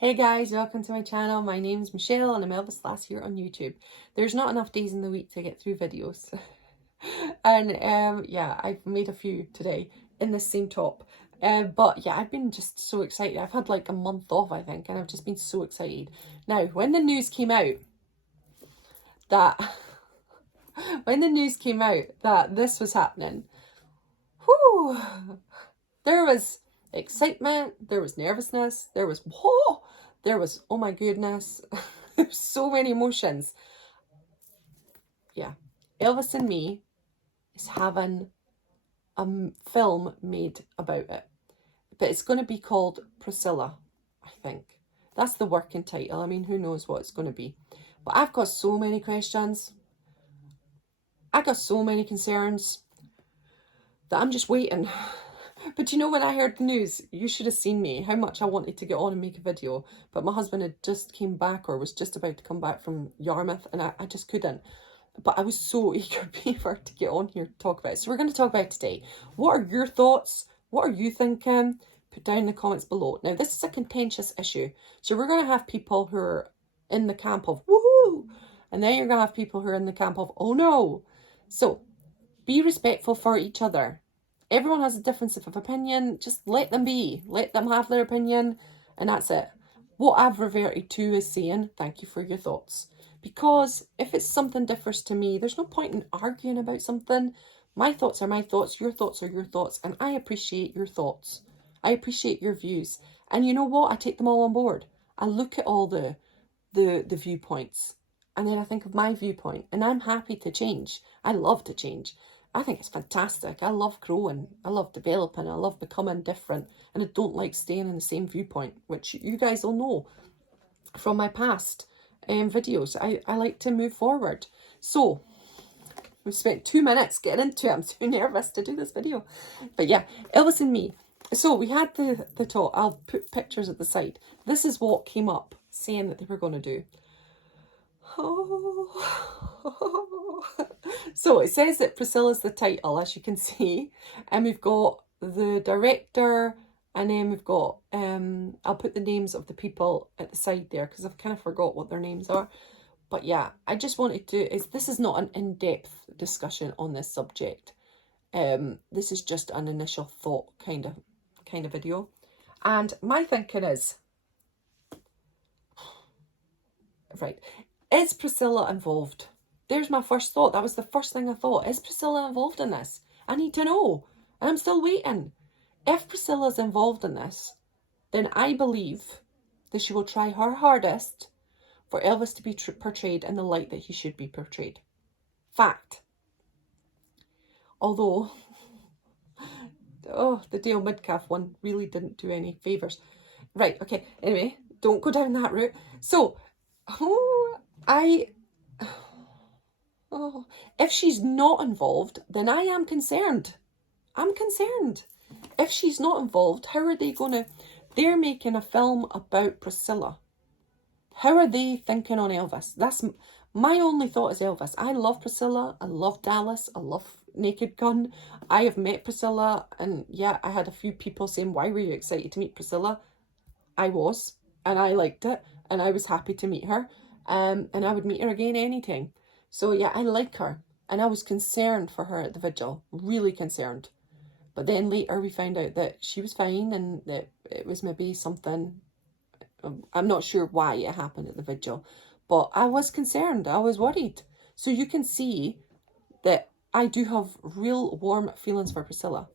Hey guys, welcome to my channel. My name's Michelle and I'm Elvis Lass here on YouTube. There's not enough days in the week to get through videos. And yeah, I've made a few today in the same top. But yeah, I've been just so excited. I've had like a month off, I think, and I've just been so excited. Now, when the news came out that this was happening, whew, there was excitement, there was nervousness, there was whoa, there was oh my goodness, there's so many emotions. Yeah, Elvis and Me is having a film made about it, but it's going to be called Priscilla, I think. That's the working title. I mean, who knows what it's going to be. But I've got so many questions. I got so many concerns that I'm just waiting. But you know, when I heard the news, you should have seen me, how much I wanted to get on and make a video. But my husband had just came back, or was just about to come back from Yarmouth, and I just couldn't. But I was so eager to get on here to talk about it. So we're going to talk about it today. What are your thoughts? What are you thinking? Put down in the comments below. Now, this is a contentious issue. So we're going to have people who are in the camp of woohoo, and then you're going to have people who are in the camp of oh no. So be respectful for each other. Everyone has a difference of opinion. Just let them be. Let them have their opinion, and that's it. What I've reverted to is saying thank you for your thoughts. Because if it's something differs to me, there's no point in arguing about something. My thoughts are my thoughts, your thoughts are your thoughts, and I appreciate your thoughts. I appreciate your views. And you know what? I take them all on board. I look at all the viewpoints, and then I think of my viewpoint, and I'm happy to change. I love to change. I think it's fantastic. I love growing. I love developing. I love becoming different. And I don't like staying in the same viewpoint, which you guys will know from my past videos. I like to move forward. So, we've spent 2 minutes getting into it. I'm too nervous to do this video. But yeah, Elvis and Me. So, we had the talk. I'll put pictures at the side. This is what came up saying that they were going to do. Oh. So it says that Priscilla's the title, as you can see, and we've got the director, and then we've got I'll put the names of the people at the side there because I've kind of forgot what their names are. But yeah, I just wanted to this is not an in-depth discussion on this subject. This is just an initial thought kind of video, and my thinking is right. Is Priscilla involved? There's my first thought. That was the first thing I thought. Is Priscilla involved in this? I need to know. And I'm still waiting. If Priscilla's involved in this, then I believe that she will try her hardest for Elvis to be portrayed in the light that he should be portrayed. Fact. Although, oh, the Dale Midcalf one really didn't do any favours. Right, okay. Anyway, don't go down that route. So, if she's not involved, then I am concerned. I'm concerned. If she's not involved, how are they going to... They're making a film about Priscilla. How are they thinking on Elvis? That's my only thought is Elvis. I love Priscilla. I love Dallas. I love Naked Gun. I have met Priscilla, and yeah, I had a few people saying, why were you excited to meet Priscilla? I was, and I liked it, and I was happy to meet her. And I would meet her again anytime. So yeah, I like her. And I was concerned for her at the vigil. Really concerned. But then later we found out that she was fine and that it was maybe something... I'm not sure why it happened at the vigil. But I was concerned. I was worried. So you can see that I do have real warm feelings for Priscilla.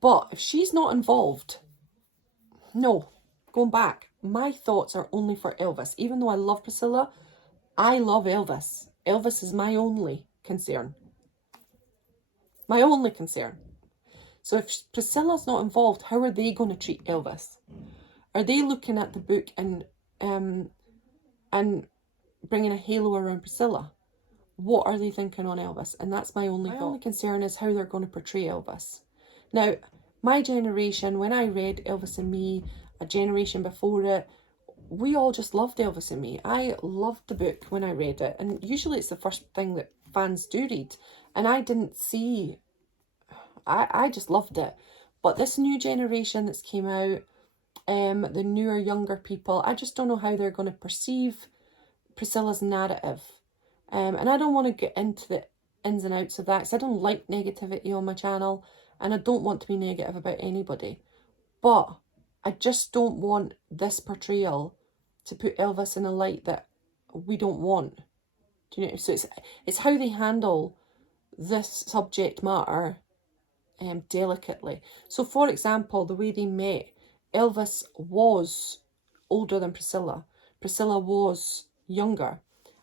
But if she's not involved... No. Going back. My thoughts are only for Elvis. Even though I love Priscilla, I love Elvis. Elvis is my only concern. My only concern. So if Priscilla's not involved, how are they going to treat Elvis? Are they looking at the book and bringing a halo around Priscilla? What are they thinking on Elvis? And that's my only thought. My only concern is how they're going to portray Elvis. Now, my generation, when I read Elvis and Me, a generation before it, we all just loved Elvis and Me. I loved the book when I read it, and usually it's the first thing that fans do read, and I didn't see... I just loved it. But this new generation that's came out, the newer, younger people, I just don't know how they're going to perceive Priscilla's narrative. And I don't want to get into the ins and outs of that, because I don't like negativity on my channel, and I don't want to be negative about anybody. But I just don't want this portrayal to put Elvis in a light that we don't want. Do you know? So it's how they handle this subject matter delicately. So, for example, the way they met, Elvis was older than Priscilla. Priscilla was younger.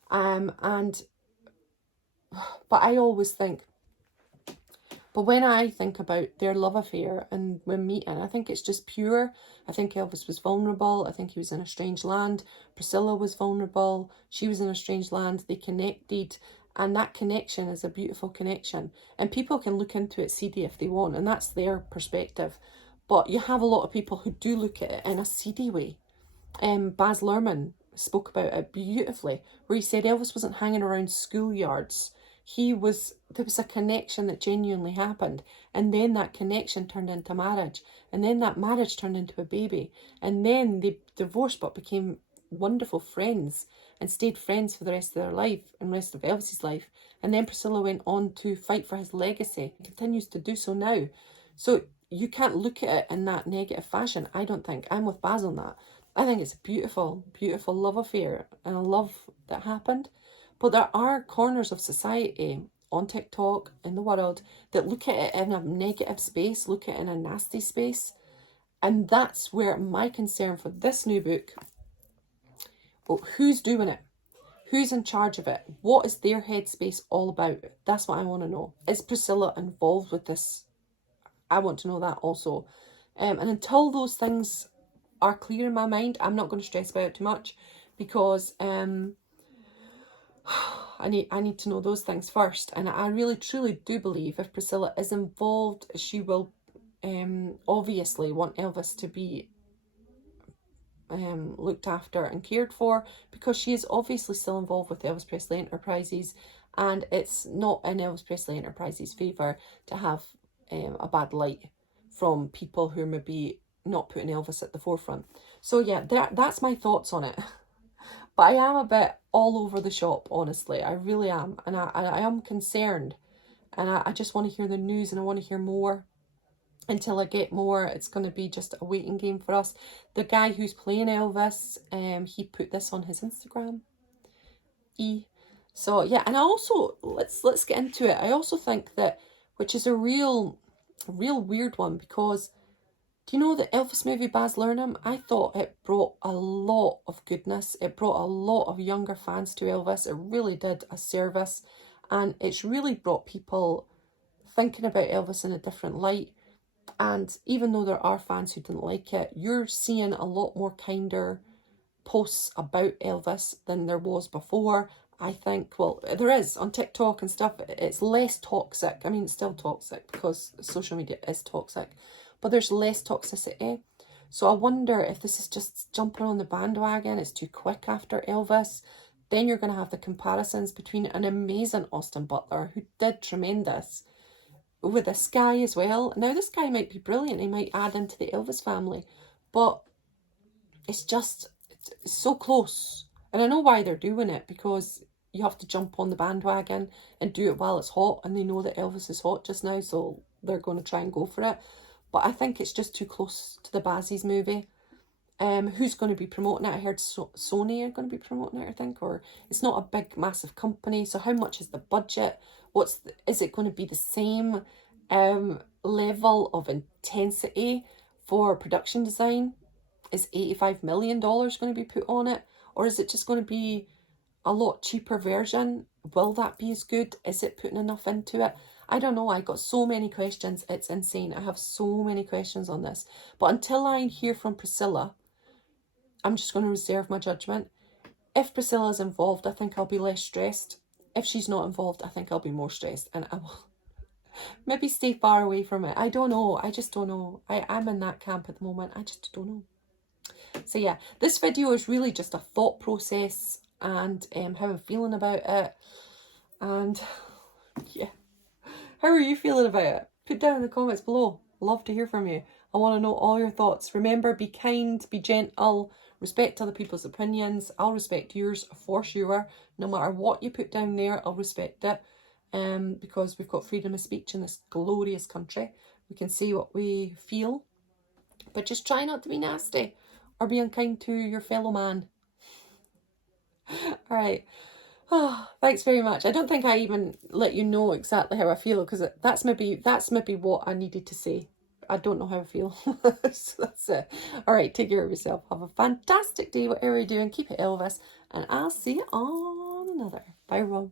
But I always think, but when I think about their love affair and when meeting, I think it's just pure. I think Elvis was vulnerable. I think he was in a strange land. Priscilla was vulnerable. She was in a strange land. They connected. And that connection is a beautiful connection. And people can look into it seedy if they want. And that's their perspective. But you have a lot of people who do look at it in a seedy way. Baz Luhrmann spoke about it beautifully, where he said Elvis wasn't hanging around schoolyards. There was a connection that genuinely happened, and then that connection turned into marriage, and then that marriage turned into a baby, and then they divorced but became wonderful friends and stayed friends for the rest of their life and the rest of Elvis's life. And then Priscilla went on to fight for his legacy, continues to do so now. So you can't look at it in that negative fashion, I don't think. I'm with Baz on that. I think it's a beautiful, beautiful love affair and a love that happened. But there are corners of society on TikTok, in the world, that look at it in a negative space, look at it in a nasty space. And that's where my concern for this new book, well, who's doing it? Who's in charge of it? What is their headspace all about? That's what I want to know. Is Priscilla involved with this? I want to know that also. And until those things are clear in my mind, I'm not going to stress about it too much, because I need to know those things first. And I really truly do believe if Priscilla is involved, she will obviously want Elvis to be looked after and cared for, because she is obviously still involved with Elvis Presley Enterprises, and it's not in Elvis Presley Enterprises' favour to have a bad light from people who may be not putting Elvis at the forefront. So yeah, that's my thoughts on it. But I am a bit all over the shop, honestly. I really am. And I am concerned. And I just want to hear the news, and I want to hear more. Until I get more, it's going to be just a waiting game for us. The guy who's playing Elvis, he put this on his Instagram. So yeah, and I also, let's get into it. I also think that, which is a real weird one, because do you know the Elvis movie Baz Luhrmann? I thought it brought a lot of goodness. It brought a lot of younger fans to Elvis. It really did a service. And it's really brought people thinking about Elvis in a different light. And even though there are fans who didn't like it, you're seeing a lot more kinder posts about Elvis than there was before. I think, well, there is on TikTok and stuff. It's less toxic. I mean, it's still toxic because social media is toxic, but there's less toxicity. So I wonder if this is just jumping on the bandwagon. It's too quick after Elvis. Then you're going to have the comparisons between an amazing Austin Butler, who did tremendous, with this guy as well. Now, this guy might be brilliant. He might add into the Elvis family, but it's so close. And I know why they're doing it, because you have to jump on the bandwagon and do it while it's hot, and they know that Elvis is hot just now, so they're going to try and go for it. But I think it's just too close to the Bazzies movie. Who's going to be promoting it? I heard Sony are going to be promoting it, I think, or it's not a big, massive company. So how much is the budget? Is it going to be the same level of intensity for production design? Is $85 million going to be put on it? Or is it just going to be a lot cheaper version? Will that be as good? Is it putting enough into it? I don't know. I got so many questions. It's insane. I have so many questions on this. But until I hear from Priscilla, I'm just going to reserve my judgment. If Priscilla's involved, I think I'll be less stressed. If she's not involved, I think I'll be more stressed. And I will maybe stay far away from it. I don't know. I just don't know. I'm in that camp at the moment. I just don't know. So yeah, this video is really just a thought process and how I'm feeling about it. And yeah, how are you feeling about it? Put down in the comments below. Love to hear from you. I want to know all your thoughts. Remember, be kind, be gentle, respect other people's opinions. I'll respect yours for sure. No matter what you put down there, I'll respect it. Because we've got freedom of speech in this glorious country. We can say what we feel, but just try not to be nasty or be unkind to your fellow man. All right. Oh, thanks very much. I don't think I even let you know exactly how I feel, because that's maybe what I needed to say. I don't know how I feel. So that's it. All right, take care of yourself. Have a fantastic day, whatever you're doing. Keep it Elvis, and I'll see you on another. Bye, Rob.